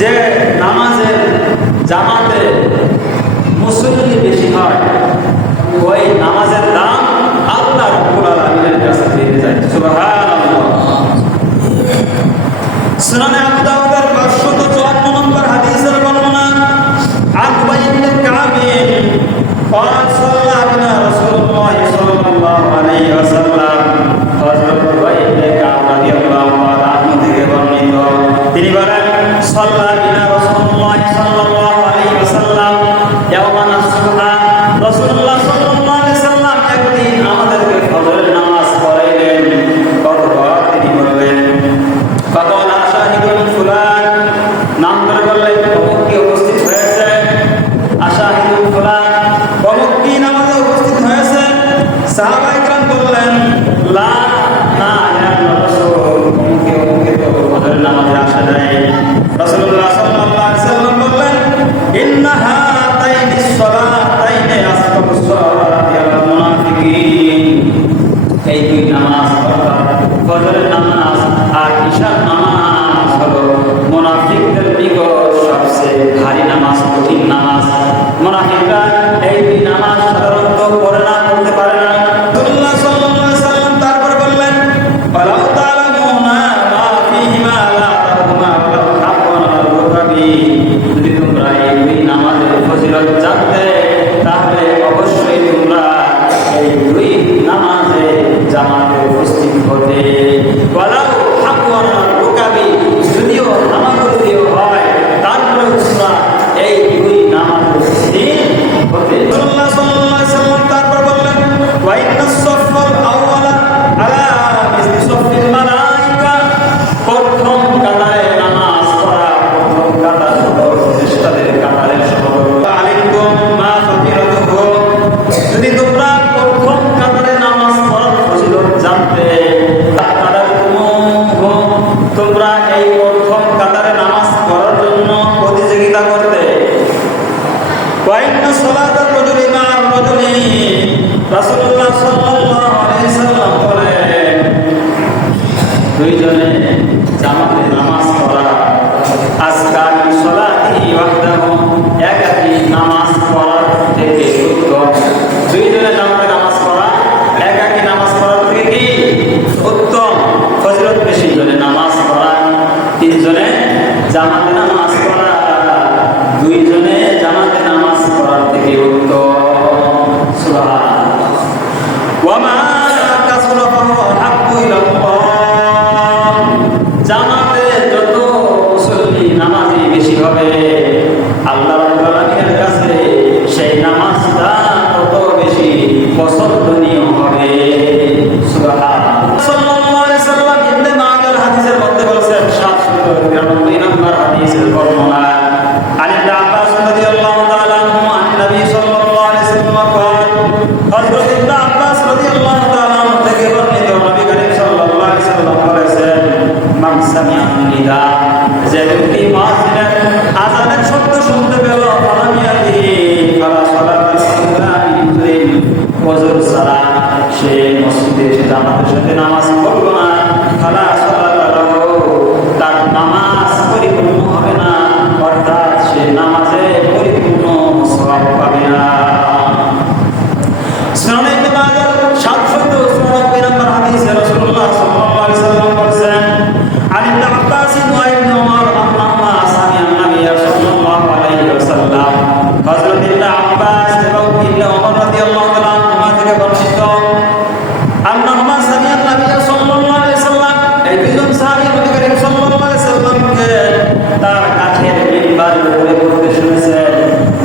যে নামাজের জামাতে মুসল্লি বেশি হয়, ওই নামাজের দাম আল্লাহ রাব্বুল আলামিনের কাছে বেড়ে যায়। সুবহানাল্লাহ। সুনানে আবু দাউদের 554 নম্বর হাদিসের বর্ণনা, আন উবাই ইবনে কাব قال صلى بنا رسول الله صلى الله عليه وسلم। হযরত উবাই ইবনে কাব রাদিয়াল্লাহু তাআলা আনহু থেকে বর্ণিত, তিনি বলেন সাল্লা বিনা রাসূলুল্লাহ সাল্লাল্লাহু আলাইহি ওয়াসাল্লাম ইয়াওমান আস-সুবহা। রাসূলুল্লাহ সাল্লাল্লাহু আলাইহি ওয়াসাল্লাম একদিন আমাদেরকে ফজরের নামাজ পড়াইলেন। কতবার তিনি বললেন, ফাকাল আশাহিদুন ফুলান, নাম ধরে বললেন অমুক কি উপস্থিত হয়েছে, আশাহিদুন ফুলান অমুক কি নামাজে উপস্থিত হয়েছে। সাহাবায়ে কেরাম বললেন লা, না ইয়া রাসূল, অমুক কি তো ফজরের নামাজে আসা যায়। রাসূলুল্লাহ সাল্লাল্লাহু আলাইহি ওয়াসাল্লাম বললেন ইন্না হাতাইনি সালাতাইনি আসবাবুস সালাতি আলাল মুনাফিকিন। এই দুই নামাজ, ফজরের নামাজ আর ইশার নামাজ হলো মুনাফিকদের নিকট সবচেয়ে ভারী নামাজ, কঠিন নামাজ। মুনাফিকরা এই দুই নামাজ সাধারণত পড়ে না, পড়তে পারে না। রাসূলুল্লাহ সাল্লাল্লাহু আলাইহি ওয়াসাল্লাম তারপর বললেন ফালাউ তা'লামুনা মা ফীহিমা লা তাকুমা ওয়ালাউ হাক্কান আল রুকাবি। যদি তোমরা এই দুই নামাজের ফজিলত জানতে, তাহলে অবশ্যই তোমরা এই দুই নামাজে জামাতে উপস্থিত হতে। ওয়ালাউ হাক্কান আল রুকাবি, যদিও নামাজও হয়, তারপরে তোমরা এই দুই নামাজে উপস্থিত হতে। রাসূলুল্লাহ সাল্লাল্লাহু আলাইহি ওয়াসাল্লাম তারপর বললেন ওয়া ইন্নাস সাফফাল আউয়ালা আলা মিসলি সাফফিল মালাইকা। প্রথম কাতারে নামাজ পড়া, প্রথম কাতার হলো ফেরেশতাদের কাতারের সমতুল্য। আলাইকুম মা ফাদিলাতুহু, যদি তোমরা প্রথম কাতারে নামাজ পড়ার ফজিলত জানতে, তোমরা এই প্রথম কাতারে নামাজ পড়ার জন্য প্রতিযোগিতা করতে। ওয়া ইন্না সালাতার রাজুলি মা'আর রাজুলি, রাসূলুল্লাহ সাল্লাল্লাহু আলাইহি ওয়াসাল্লাম বলেন দুইজনে জামাতে নামাজ পড়া আজকা মিন সালাতিহি ওয়াহদাহু, একাকী নামাজ পড়ার থেকে উত্তম। দুইজনে জামাতে নামাজ পড়া একাকী নামাজ পড়ার থেকে কি উত্তম, ফজিলত বেশি। জনে নামাজ পড়া, তিনজনে জামাতে নামাজ পড়া দুইজনে জামাতে নামাজ পড়ার থেকে উত্তম। সুবহানাল্লাহ। ওয়া মা কাসুরা ফাহুয়া হাক্কু ইলাল্লাহ, জামাতে যত মুসল্লি নামাজি বেশি হবে, আল্লাহ রাব্বুল আলামিনের কাছে সেই নামাজটা তত বেশি পছন্দনীয় হবে। সুবহানাল্লাহ। সাল্লাল্লাহু আলাইহি ওয়াসাল্লাম ইবনে মাজাহর হাদিসের মধ্যে বলেছেন 793 নম্বর হাদিসের বর্ণনা, আন ইবনে আব্বাস রাদিয়াল্লাহু তাআলা আনহু আন নবী সাল্লাল্লাহু আলাইহি ওয়াসাল্লাম قال, হযরত ইবনে আব্বাস রাদিয়াল্লাহু তাআলা আনহু থেকে বর্ণিত, নবী করিম সাল্লাল্লাহু আলাইহি ওয়াসাল্লাম বলেছেন মান সামিআ নিদা, যে ব্যক্তি মুয়াজ্জিনের আযানের শব্দ শুনতে পেল, ফালামিয়াতি ফালা সালাতা ইল্লা বিল ওযুর সালাত, সে মসজিদে এসে জামাতের সাথে নামাজ পড়লো না, ফালা সালাতা লাহু, তার নামাজ পরিপূর্ণ হবে না, অর্থাৎ সে নামাজে পরিপূর্ণ সওয়াব পাবে না। সুনানে ইবনে মাজাহ 794 নম্বর হাদিসে রাসূলুল্লাহ সাল্লাল্লাহু আলাইহি ওয়াসাল্লাম বলেছেন, আন ইবনে আব্বাস ওয়া ইবনে উমর আন্নাহুমা সামিআন নবী সাল্লাল্লাহু আলাইহি ওয়াসাল্লাম, হযরত ইবনে আব্বাস এবং ইবনে উমর রাদিয়াল্লাহু তাআলা আনহুমা থেকে বর্ণিত, আন্নাহুমা সামিআন নবী সাল্লাল্লাহু আলাইহি ওয়াসাল্লাম, এই দুজন সাহাবী নবী করিম সাল্লাল্লাহু আলাইহি ওয়াসাল্লামকে তার কাঠের মিম্বারের উপরে বলতে শুনেছেন।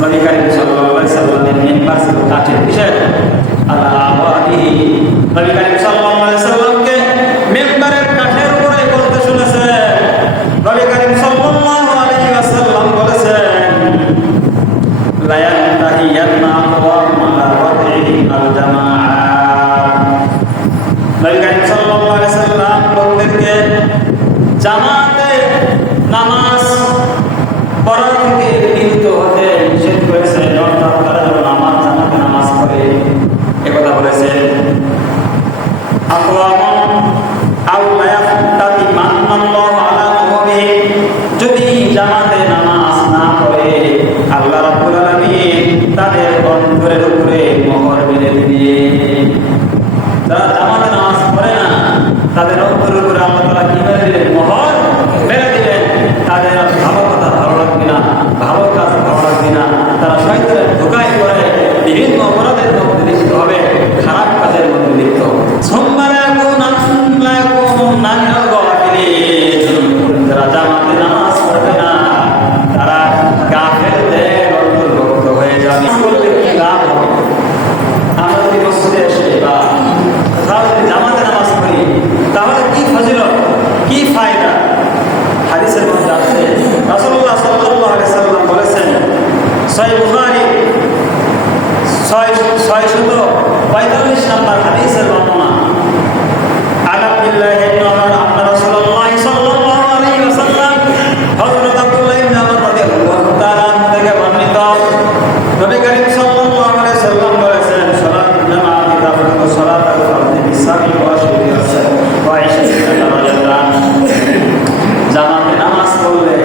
নবী করিম সাল্লাল্লাহু আলাইহি ওয়াসাল্লামের মিম্বার ছিল কাঠের, কিসের? আল-আওয়াদি। নবী করিম সাল্লাল্লাহু আলাইহি ওয়াসাল্লামকে মিম্বারের কাঠের উপরে বলতে শুনেছেন। নবী করিম সাল্লাল্লাহু আলাইহি ওয়াসাল্লাম বলেছেন লা ইয়ানতাহিয়ান্না আকওয়ামুন আলা ওয়াদঈ আল-জামাআ। নবী করিম সাল্লাল্লাহু আলাইহি ওয়াসাল্লাম প্রত্যেককে জামাতে নামাজ পড়া থেকে বিরত হতে নিষেধ করেছেন, অর্থাৎ তারা যেন জামাতে নামাজ পড়ে একথা বলেছেন। জামাতে নামাজ না পড়ে আল্লাহ রাব্বুল আলামিন তাদের অন্তরের উপরে মোহর মেরে দিয়ে, যারা জামাতে নামাজ পড়ে না তাদের অন্তরের উপরে আল্লাহ তাআলা কি মেরে দিলেন? মোহর মেরে দিলেন। তাদের ভালো কথা ভালো লাগবে না, ভালো কাজ ভালো লাগবে না, তারা শয়তানের ধোঁকায় পড়ে বিভিন্ন অপরাধের মধ্যে লিপ্ত হবে, খারাপ কাজের মধ্যে লিপ্ত হবে। যারা জামাতে নামাজ পড়বে না তারা কাফেরদের অন্তর্ভুক্ত হয়ে যাবে। বলতে কি লাভ হবে? আমরা যদি মসজিদে এসে বা কোথাও যদি জামাতে নামাজ পড়ি তাহলে কি ফজিলত, কি ফায়দা? হাদিসের মধ্যে আছে রাসূলুল্লাহ সাল্লাল্লাহু আলাইহি ওয়াসাল্লাম বলেছেন, সহিহ বুখারী 645 নম্বর হাদিসের বর্ণনা, আন আব্দুল্লাহ ইবনে উমর আন্না রাসূলুল্লাহ সাল্লাল্লাহু আলাইহি ওয়াসাল্লাম, হযরত আব্দুল্লাহ ইবনে উমর রাদিয়াল্লাহু তাআলা থেকে বর্ণিত, নবী করিম সাল্লাল্লাহু আলাইহি ওয়াসাল্লাম বলেছেন, সালাত জামাআতি তাফরিদু সালাতাল ফারদি বিসাবি ওয়া শিরিয়াত ওয়া ইশরিনা দারাজাতান। জামাতে নামাজ পড়লে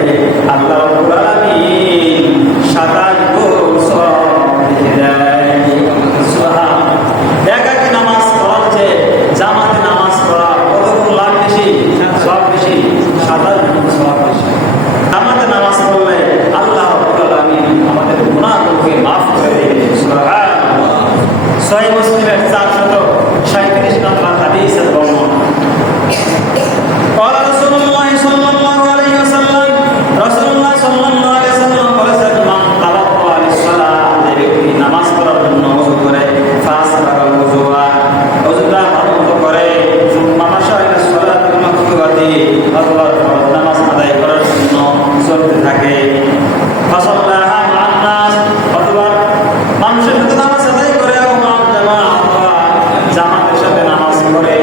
আল্লাহ রাব্বুল আলামিন 27 গুণ সওয়াব দিয়ে দেয়। সুবহানাল্লাহ। একাকী নামাজ পড়ার চেয়ে জামাতে নামাজ পড়া কত গুণ লাভ বেশি, সওয়াব বেশি, 27 গুণ সওয়াব বেশি। জামাতে নামাজ পড়লে আল্লাহ রাব্বুল আলামিন আমাদের গুনাহগুলোকে মাফ করে দেবেন। সুবহানাল্লাহ। সহিহ মুসলিমের 437 নম্বর হাদিসের বর্ণনা, قال رسول الله صلى الله عليه وسلم, রাসূলুল্লাহ সাল্লাল্লাহু আলাইহি ওয়াসাল্লাম বলেছেন, মান তাওয়াক্কা লিস-সালাত, যে ব্যক্তি নামাজ পড়ার জন্য ওযু করে, ফাসবাগাল ওযুয়া, ওযুটা ভালো করে, সুম্মা মাশা ইলা-স-সালাতিল মাকতুবাতি, অথবা ফরজ নামাজ আদায় করার জন্য চলতে থাকে, ফাসাল্লাহা মা'আন নাস, অথবা মানুষের সাথে নামাজ আদায় করে, ও মা'আল জামাআত, জামাতের সাথে নামাজ পড়ে,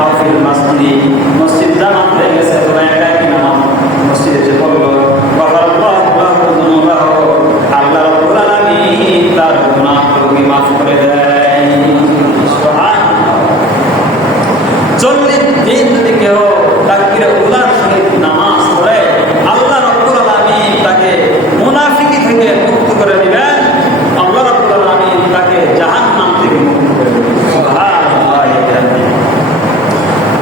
আও ফিল মাসজিদ, মসজিদ জামাত হয়ে গেছে তোমরা একাকী নামাজ মসজিদে যে পড়লো, আল্লাহ রাব্বুল আলামিন তার গুনাহগুলোকে মাফ করে দেয়। সুবহানাল্লাহ। 40 দিন যদি কেউ তাকবীরে উলার সহিত নামাজ পড়ে আল্লাহ রাব্বুল আলামিন তাকে মুনাফিকি থেকে মুক্ত করে দিবেন, আল্লাহ রাব্বুল আলামিন তাকে জাহান্নাম থেকে মুক্ত করে দিবেন। সুবহানাল্লাহ।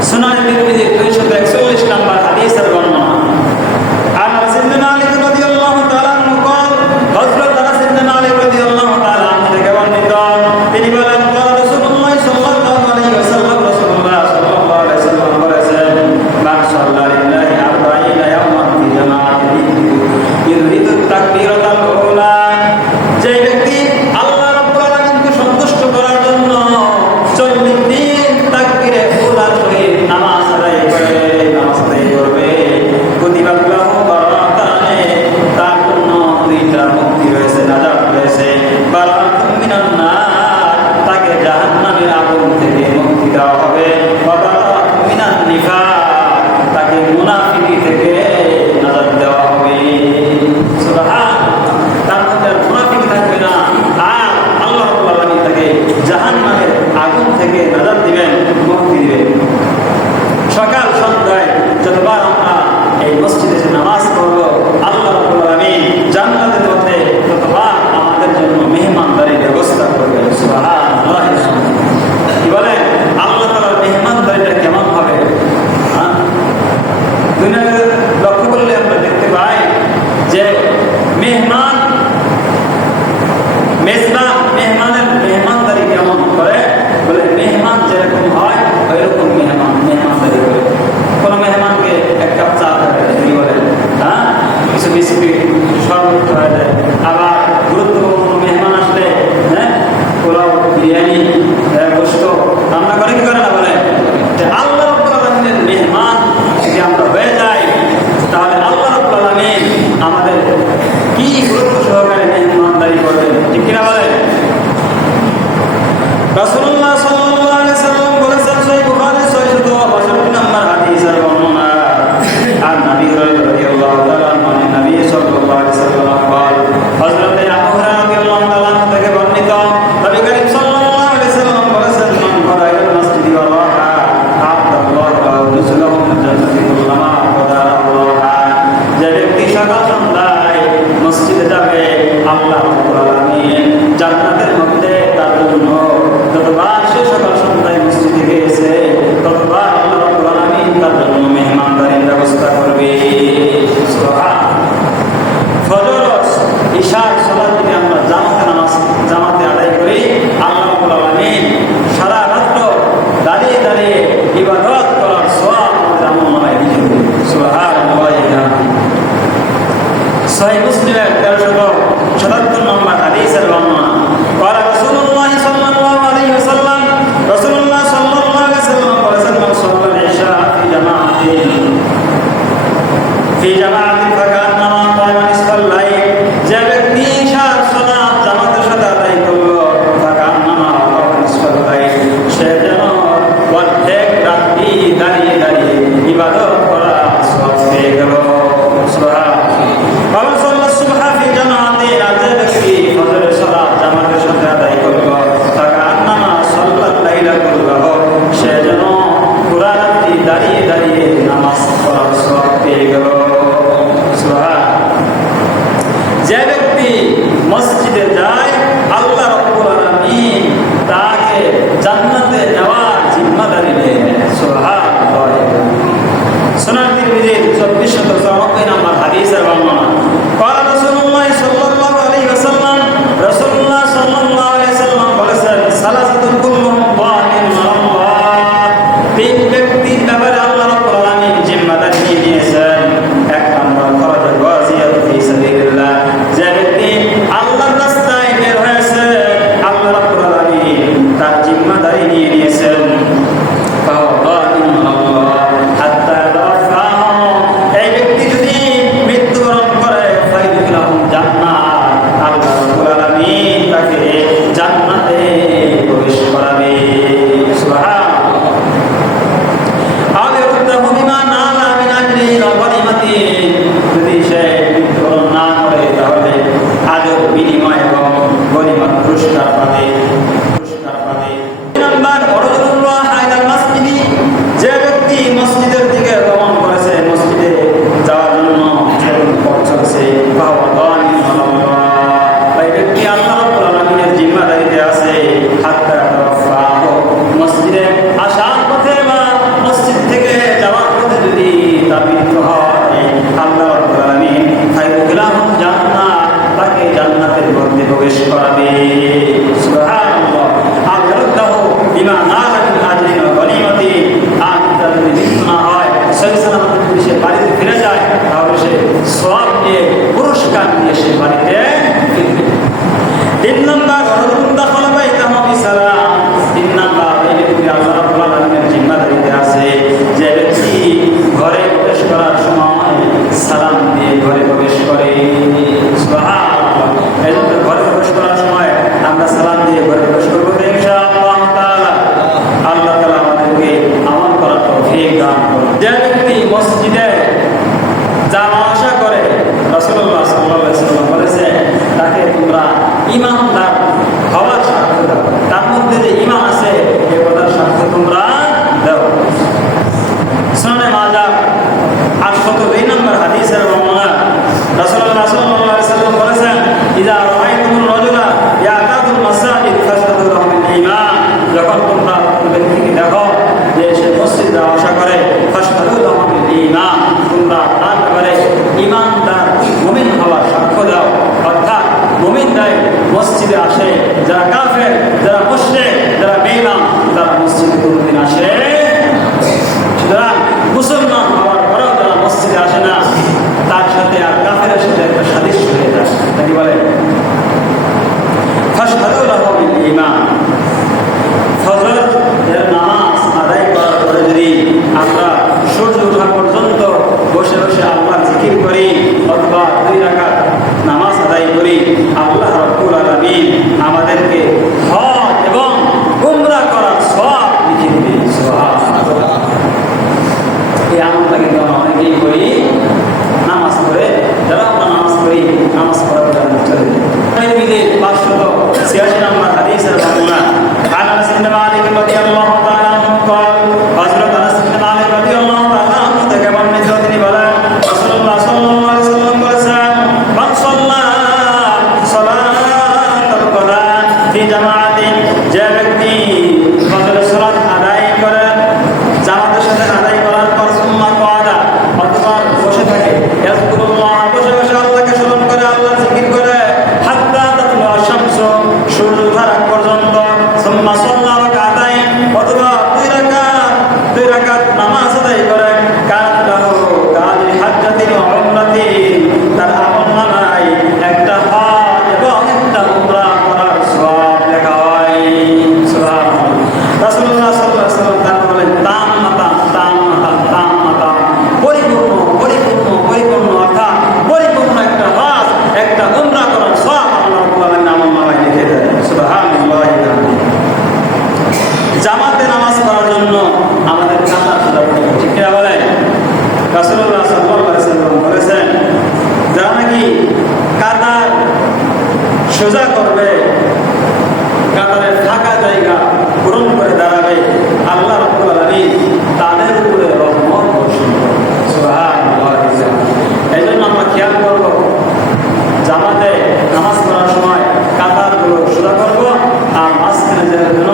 সুনান তিরমিজি 241 নম্বর হাদিসের বর্ণনা, আন আনাস ইবনে মালিক রাদিয়াল্লাহু তাআলা আনহু قال, হযরত আনাস ইবনে মালিক রাদিয়াল্লাহু তাআলা আনহু থেকে বর্ণিত, তিনি বলেন, قال রাসূলুল্লাহ সাল্লাল্লাহু আলাইহি ওয়াসাল্লাম, রাসূলুল্লাহ সাল্লাল্লাহু আলাইহি ওয়াসাল্লাম বলেছেন, মান সাল্লা লিল্লাহি 40 ইয়াওমান ফি জামাআতিন ইউরিদু তাকবীরাতাল উলা, যে ব্যক্তি আল্লাহ রাব্বুল আলামিনকে সন্তুষ্ট করার জন্য 40 দিন তাকবীরে উলার সহিত নামাজ আদায় করবে, কুতিবাল্লাহু বারাকাতানে, তার জন্য 2টা মুক্তি রয়েছে, নাজাত রয়েছে, বারাকাতুম মিনান নার, তাকে জাহান্নামের আগুন থেকে মুক্তি দেওয়া হবে, ওয়া বারাকাতুম মিনান নিফাক, তাকে মুনাফিকি থেকে নাজাত দেওয়া হবে। সুবহানাল্লাহ। তার মধ্যে মুনাফিকি থাকবে না, আর আল্লাহ রাব্বুল আলামিন তাকে জাহান্নামের আগুন থেকে নাজাত দিবেন, মুক্তি দিবেন। সকাল সন্ধ্যায় যতবার আমরা এই মসজিদে যে নামাজ পড়ব আল্লাহ রাব্বুল আলামিন জান্নাতের মধ্যে ততবার আমাদের জন্য মেহমানদারির ব্যবস্থা করবেন। সুবহানাল্লাহ। কি বলেন? আল্লাহ তাআলার মেহমানদারিটা কেমন হবে? দুনিয়াতে লক্ষ্য করলে আমরা দেখতে পাই যে মেহমান মেজবান মেহমানের মেহমানদারি কেমন করে, বলে মেহমান যেরকম হয় ওইরকম মেহমানদারি করে। কোনো মেহমানকে 1 কাপ চা দেয়, কি বলেন, কিছু বিস্কুট শরবত খাওয়া যায়। আবার গুরুত্বপূর্ণ মেহমান আসলে পোলাও, বিরিয়ানি, গোশত রান্না করে, কি করে না, বলে যে আল্লাহ রাব্বুল আলামিনের মেহমান যদি আমরা হয়ে যাই তাহলে আল্লাহ রাব্বুল আলামিন আমাদের কি গুরুত্ব সহকারে মেহমানদারি করবেন, ঠিক কিনা বলেন? রাসূলুল্লাহ সাল্লাল্লাহু আলাইহি ওয়াসাল্লাম বলেছেন, সহিহ বুখারী 662 নম্বর হাদিসের বর্ণনা, আর নবী রাদিয়াল্লাহু তাআলা আনহু নবী সাল্লাল্লাহু আলাইহি ওয়াসাল্লাম قال, হযরত আবু হুরায়রা রাদিয়াল্লাহু তাআলা থেকে বর্ণিত, নবী করিম সাল্লাল্লাহু আলাইহি ওয়াসাল্লাম বলেছেন, মান ফারাইল মাসজিদি ওয়া রাহা আ'তাল্লাহু লাহু নুজুলাহু মিন জান্নাতি কুল্লামা ওয়া দারাল্লাহু, যে ব্যক্তি সকাল আল্লাহ রাব্বুল আলামিন জান্নাতের মধ্যে তার জন্য যতবার সে সকাল সন্ধ্যায় মসজিদে গিয়েছে ততবার আল্লাহ রাব্বুল আলামিন তার জন্য মেহমানদারির ব্যবস্থা করবে। সুবহানাল্লাহ। ফজর ইশার সালাত যদি আমরা জামাতে আদায় করি আল্লাহ রাব্বুল আলামিন সারা রাত দাঁড়িয়ে দাঁড়িয়ে ইবাদত করার সওয়াব আমাদের আমলনামায় দিয়ে দেবেন। সুবহানাল্লাহ। সহিহ মুসলিমের 1377 নম্বর হাদিসের বর্ণনা قال رسول الله صلى الله عليه وسلم رسول الله صلى الله عليه وسلم বলেছেন মান সাল্লাল ইশা ফি জামাআতিন ফাকান্নামা কামা নিসফাল লাইল, যে ব্যক্তি ইশার সালাত জামাতের সাথে আদায় করলো ফাকান্নামা কামা নিসফাল লাইল, সে যেন অর্ধেক রাত্রি দাঁড়িয়ে দাঁড়িয়ে ইবাদত করা সওয়াব পেয়ে গেল। সুবহানাল্লাহ। সুবহা ফি জামাআতিন, যে ব্যক্তি ফজরের সালাত জামাতের সাথে আদায় করলো ফাকান্নামা সাল্লাল লাইলা কুল্লাহু, সে যেন পুরা রাত্রি দাঁড়িয়ে দাঁড়িয়ে নামাজ পড়ার সওয়াব পেয়ে গেল। যে ব্যক্তি মসজিদে যায় আল্লাহ রাব্বুল আলামিন তাকে জান্নাতে যাওয়ার জিম্মাদারি দেন। সুবহানাল্লাহ। সুনান তিরমিজির 2494 নম্বর হাদিসের বর্ণনা قال رسول الله صلى الله عليه وسلم রাসূলুল্লাহ সাল্লাল্লাহু আলাইহি ওয়াসাল্লাম বলেছেন সালাসাতুন কুল্লুহুম যালিম আল্লাহ, তিন ব্যক্তির ব্যাপারে আল্লাহ রাব্বুল আলামিন জিম্মাদারি নিয়ে নিয়েছেন। এক নম্বর খরাজা গাজিয়া ফি সাবিলিল্লাহ, যে ব্যক্তি আল্লাহর রাস্তায় বের হয়েছে আল্লাহ রাব্বুল আলামিন তার জিম্মাদারি নিয়ে নিয়েছেন। এই ব্যক্তি যদি মৃত্যুবরণ করে আল্লাহ রাব্বুল আলামিন তাকে জান্নাতে প্রবেশ করাবে। যদি সে মৃত্যুবরণ না করে তাহলে আজও বিনিময় এবং গনিমত পুরস্কার পাবে। যে ব্যক্তি মসজিদের দিকে গমন করেছে, মসজিদে যাওয়ার জন্য পথ চলছে, এই ব্যক্তি আল্লাহ রাব্বুল আলামিনের জিম্মাদারিতে আছে। মসজিদে আসার পথে বা মসজিদ থেকে যাওয়ার পথে যদি তার মৃত্যু হয় আল্লাহ রাব্বুল আলামিন ফায়ুদখিলুহুল জান্নাহ, তাকে জান্নাতের মধ্যে প্রবেশ করাবে। সুবহানাল্লাহ। আল্লাহু বিমা নালা মিন আজরিন ওয়া গনিমাতিন, আর তার যদি মৃত্যু না হয় সহি সালামতে যদি সে বাড়িতে ফিরে যায় তাহলে সে সওয়াব নিয়ে পুরস্কার নিয়ে সে বাড়িতে ফিরবে। 3 নম্বর দাখালা বাইতাহু বিসালাম, 3 নম্বর এই ব্যক্তি আল্লাহ রাব্বুল আলামিনের জিম্মাদারিতে আছে। যে ব্যক্তি ঘরে প্রবেশ করার সময় সালাম দিয়ে ঘরে প্রবেশ করে। সুবহানাল্লাহ। এই জন্য ঘরে প্রবেশ করার সময় আমরা সালাম দিয়ে ঘরে প্রবেশ করবো ইনশাআল্লাহ তাআলা। আল্লাহ তাআলা আমাদেরকে আমল করার তৌফিক দান করুন। যে ব্যক্তি মসজিদে যাওয়া আসা করে রাসূলুল্লাহ সাল্লাল্লাহু আলাইহি ওয়াসাল্লাম বলেছেন তাকে তোমরা ইমানদার হওয়ার সাক্ষ্য দাও। তার মধ্যে যে ঈমান আছে এই কথার সাক্ষ্য তোমরা দাও। সুনানে মাজাহ 802 নম্বর হাদিসের বর্ণনা রাসূলুল্লাহ সাল্লাল্লাহু আলাইহি ওয়াসাল্লাম বলেছেন ইযা রাআইতুমুর রাজুলা ইয়াতাদুল মাসাজিদ ফাশহাদু লাহু বিল ঈমান, যখন তোমরা ব্যক্তিকে দেখো যে সে মসজিদে যাওয়া আসা করে ফাশহাদু লাহু বিল ঈমান, তোমরা তার ব্যাপারে ঈমানদার মুমিন হওয়ার সাক্ষ্য দাও। অর্থাৎ মুমিনরাই মসজিদে আসে, যারা কাফের, যারা মুশরিক, যারা বেঈমান তারা মসজিদে কোনোদিন আসে। সুতরাং মুসলমান হওয়ার পরেও যারা মসজিদে আসে না তার সাথে আর কাফেরের সাথে একটা সাদৃশ্য হয়ে যায়। কি বলে ফাশহাদু লাহু বিল ঈমান। ফজর এর নামাজ আদায় করার পরে যদি আমরা সূর্য ওঠা পর্যন্ত বসে বসে আল্লাহর জিকির করি অথবা 2 রাকাত নামাজ আদায় করি আল্লাহ রাব্বুল আলামিন আমাদেরকে হজ এবং উমরা করার সওয়াব লিখে দিবেন। সুবহানাল্লাহ। এই আমলটা কিন্তু আমরা অনেকেই করি, নামাজ পড়ে যারা আমরা নামাজ পড়ি নামাজ পড়ার জন্য চলে যাই। 586 নম্বর হাদিসের বর্ণনা عن انس بن مالك رضي الله تعالى عنه قال حضرت انس بن مالك رضي الله تعالى عنه থেকে বর্ণিত তিনি বলেন রাসূলুল্লাহ সাল্লাল্লাহু আলাইহি কাতার সোজা করবে, কাতারের ফাঁকা জায়গা পূরণ করে দাঁড়াবে, আল্লাহ রাব্বুল আলামিন তাদের উপরে রহমত বর্ষণ করবে। সুবহানাল্লাহ। এই জন্য আমরা খেয়াল করব, জামাতে নামাজ পড়ার সময় কাতারগুলো সোজা করব, আর মাঝখানে যেন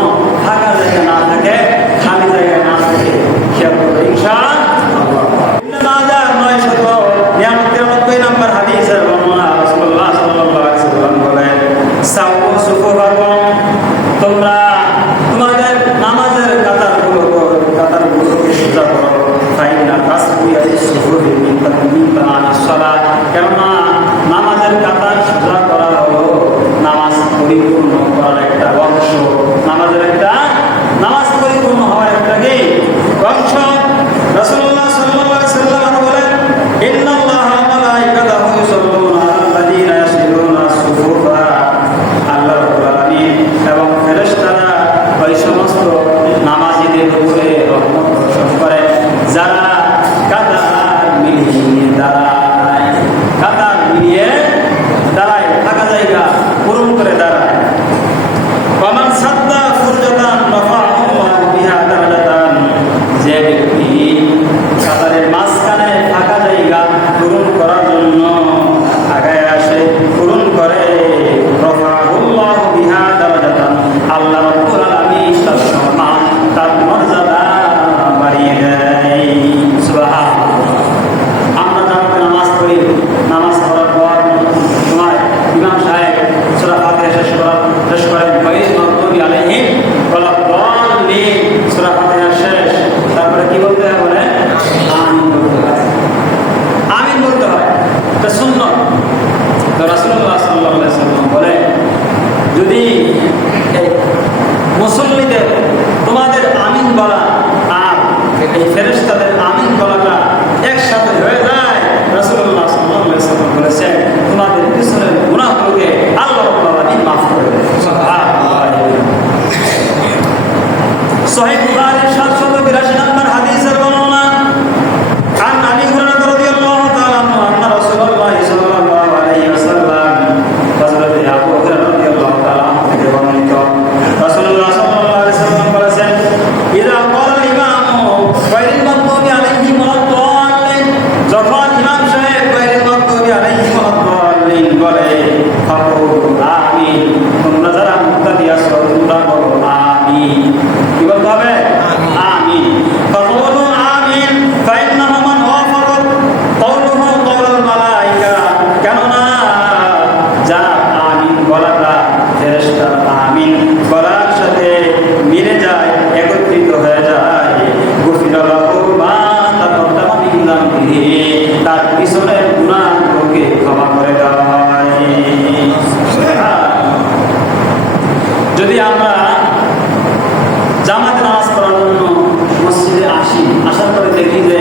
ফাঁকা জায়গা না থাকে, খালি জায়গা না থাকে, খেয়াল করবো ইনশাআল্লাহ। 993 নম্বর হাদিসের বর্ণনা, রাসূলুল্লাহ সাল্লাল্লাহু আলাইহি ওয়াসাল্লাম বলেন, সাওউ সুফুফাকুম, তোমরা তোমাদের নামাজের কাতারগুলোকে সোজা করো। ফাইনা তাসবিয়াতি সুফুফি মিন তামামিস সালাত, কেননা নামাজের কাতার সোজা করা হলো নামাজ পরিপূর্ণ করার একটা অংশ। নামাজ পরিপূর্ণ হওয়ার একটা কি অংশ। রাসূলুল্লাহ সাল্লাল্লাহু আলাইহি ওয়াসাল্লাম বলেন, ইন্নাল্লাহা ওয়া মালাইকাতাহু ইউসাল্লুনা আলাল্লাযীনা ইয়াসিলুনা সুফুফা, আল্লাহ রাব্বুল আলামিন এবং ফেরেশতারা ওই সমস্ত নামাজীদের উপরে রহমত বর্ষণ করে যারা কাতার মিলিয়ে দাঁড়ায়, ফাঁকা জায়গা পূরণ করে দাঁড়ায়। ওয়ামান সাদ্দা ফুরজাতান রাফাআল্লাহু বিহা দারাজাতান, যে ব্যক্তি কাতারের মাঝখানে ফাঁকা জায়গা পূরণ করার জন্য আগায় আসে, পূরণ করে, রাফাআল্লাহু বিহা দারাজাতান, আল্লাহ রাব্বুল আলামিন তার সম্মান, তার মর্যাদা বাড়িয়ে দেয়। সুবহানাল্লাহ। আমরা যখন নামাজ পড়ি, নামাজ পড়ার পর সময় ইমাম সাহেব সূরা ফাতিহা শেষ করেন, গায়রিল মাগদুবি আলাইহিম ওয়ালা দাল্লিন, সূরা ফাতিহা শেষ, তারপরে কি বলতে হয় বলে আমিন বলতে হয়। আমিন বলতে হয়, এটা সুন্নাত। তো রাসূলুল্লাহ সাল্লাল্লাহু আলাইহি ওয়াসাল্লাম বলে, যদি মুসল্লিদের তোমাদের আমিন বলা আর এই ফেরেশতাদের আমিন বলাটা একসাথে হয়ে যায়, রাসূলুল্লাহ সাল্লাল্লাহু আলাইহি ওয়াসাল্লাম বলেছেন, তোমাদের পিছনের গুনাহগুলোকে আল্লাহ রাব্বুল আলামিন মাফ করে দেন। সুবহানাল্লাহ। সহিহ বুখারীর 782 নম্বর হাদিসের বর্ণনা, আন আবী হুরায়রা রাদিয়াল্লাহু তাআলা আনহু আন্না রাসূলুল্লাহ সাল্লাল্লাহু আলাইহি ওয়াসাল্লাম, হযরত আবু হুরায়রা রাদিয়াল্লাহু তাআলা আনহু থেকে বর্ণিত, রাসূলুল্লাহ সাল্লাল্লাহু আলাইহি ওয়াসাল্লাম বলেছেন, ইযা ক্বালা ইমামু গায়রিল মাগদুবি আলাইহিম ওয়ালাদ-দাল্লিন, যখন ইমাম সাহেব গায়রিল মাগদুবি আলাইহিম ওয়ালাদ-দাল্লিন বলে, ফাকুলু আমিন, তোমরা যারা মুক্তাদি আছো তোমরা বলো আমিন। কি বলতে হবে? আমিন। ফাকুলু আমিন ফাইন্নাহু মান ওয়াফাকাত কওলুহু কওলাল মালায়েকা, কেননা যারা আমিন বলাটা ফেরেশতার আমিন বলার সাথে মিলে যায়, একত্রিত হয়ে যায়, গুফিরা লাহু মা তাকাদ্দামা মিন যামবিহি, তার পিছনের গুনাহগুলোকে ক্ষমা করে দেওয়া হয়। যদি আমরা জামাতে নামাজ পড়ার জন্য মসজিদে আসার পরে দেখি যে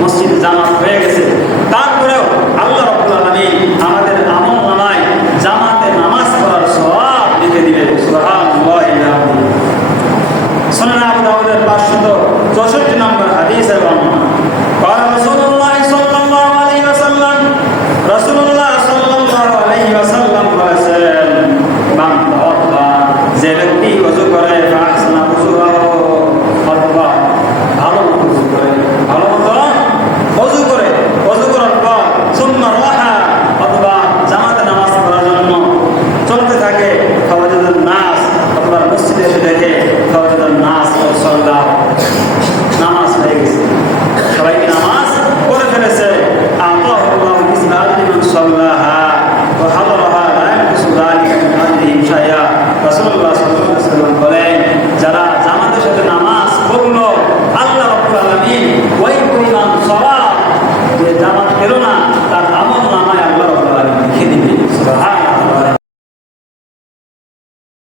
মসজিদে জামাত হয়ে গেছে, তারপরেও আল্লাহ রাব্বুল আলামিন আমাদের আমল নামায় জামাতে নামাজ পড়ার সওয়াব লিখে দিবেন। সুবহানাল্লাহ। সুনান আবু দাউদের 564 নম্বর হাদিসের বর্ণনা, قال رسول الله صلى الله عليه وسلم, রাসূলুল্লাহ সাল্লাল্লাহু আলাইহি ওয়াসাল্লাম বলেছেন, মান তাওয়াদ্দা, যে ব্যক্তি ওযু করে, ফাহসানা ওযুহু, অথবা ভালো ওযু করে, ভালো মতো ওযু করে, ওযু করার পর সুম্মা রাহা, অথবা জামাতে নামাজ পড়ার জন্য চলতে থাকে, ফাওয়াজাদান নাস, অথবা মসজিদে এসে দেখে ফাওয়াজাদান নাস সাল্লাল্লাহু, নামাজ হয়ে গেছে, সবাই নামাজ পড়ে ফেলেছে, আল্লাহু মিসলা আজরি মান সাল্লাহা ওয়া হাদারাহা লা ইয়ানকুসু যালিকা মিন আজরিহি শাইআ। রাসূলুল্লাহ সাল্লাল্লাহু আলাইহি ওয়াসাল্লাম বলেন, যারা জামাতের সাথে নামাজ পড়লো, আল্লাহ রাব্বুল আলামিন ওই